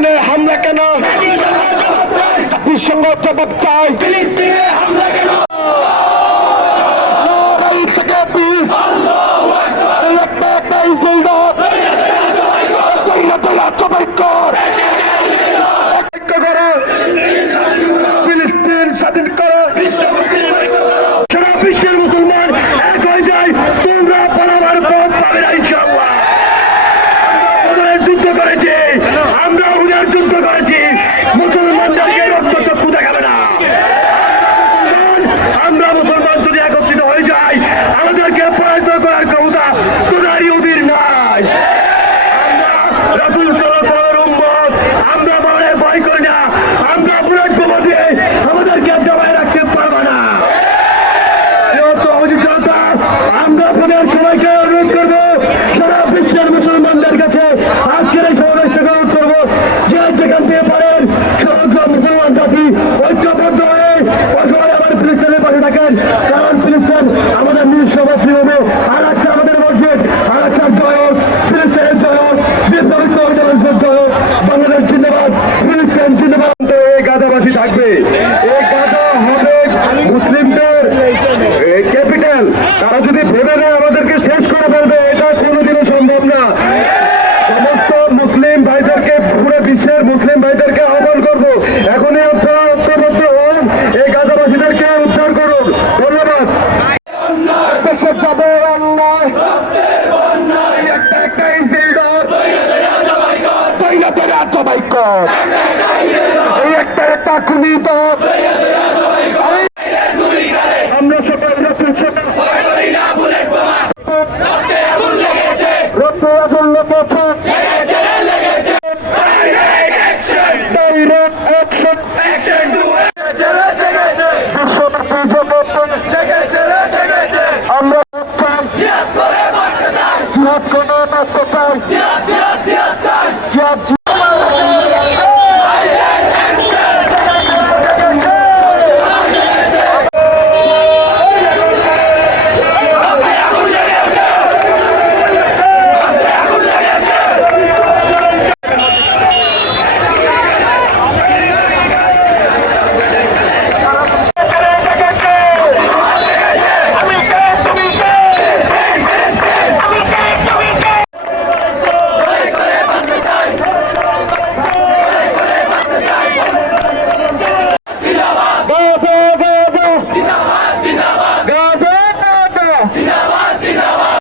ফিলিস্তিনে হামলা কেন? জাতিসংঘ জবাব চাই। ফিলিস্তিনে হামলা কেন? ফিলিস্তিন স্বাধীন করো। সারা বিশ্বের মুসলমান এক হয়ে যায়। তোমরা পালাবার পথ পাবে না ইনশাআল্লাহ। আমরা যুদ্ধ করেছি, আমরা ওদের যুদ্ধ করেছি। মুসলমানদেরকে রক্তচক্ষু দেখাবে না। আমরা মুসলমান যদি একত্রিত হয়ে যাই, আমাদেরকে পরাজিত করার ক্ষমতা তোদের ইহুদির নাই। আমরা রাসূল সাল্লাল্লাহু আলাইহি উম্মত, আমরা মনে ভয় করি না। আমরা বুলেট বোমা দিয়ে আমাদেরকে দবায় রাখতে পারবে না। আমরা আপনাদের সবাইকে অনুরোধ করবো, সারা বিশ্বের মুসলমানদের কাছে আজকের এই সমাবেশ থেকে অনুরোধ করবো, যে যেখান থেকে পারেন সমগ্র মুসলমান জাতি ঐক্যবদ্ধ হয়ে অসহায় আমার ফিলিস্তিনের পাশে থাকেন। কারণ ফিলিস্তিন আমাদের নিজস্ব মাতৃভূমি। আল-আকসা আমাদের মসজিদ। আল-আকসার জয় হোক, ফিলিস্তিনের জয় হোক, পবিত্র অভিযানের জয় হোক। বাংলাদেশ জিন্দাবাদ, ফিলিস্তিন জিন্দাবাদ। এই গাজাবাসী থাকবে, এই গাজা হবে মুসলিমদের ক্যাপিটাল। তারা যদি ভেবে নেয় আমাদেরকে শেষ করে ফেলবে, এটা কোনোদিনও সম্ভব না। সমস্ত মুসলিম ভাইদেরকে, পুরো বিশ্বের মুসলিম ভাইদেরকে আহ্বান করবো, এখনই আপনারা ঐক্যবদ্ধ হন, এই গাজাবাসীদেরকে উদ্ধার করুন। ধন্যবাদ। দেশে যাবে অন্যায়, একটা ইসরায়েল জবাই কর, এই একটা খুনি দল। আমরা সবাই রক্তে আগুন লেগেছে। আমরা জিহাদ করে বাঁচতে চাই।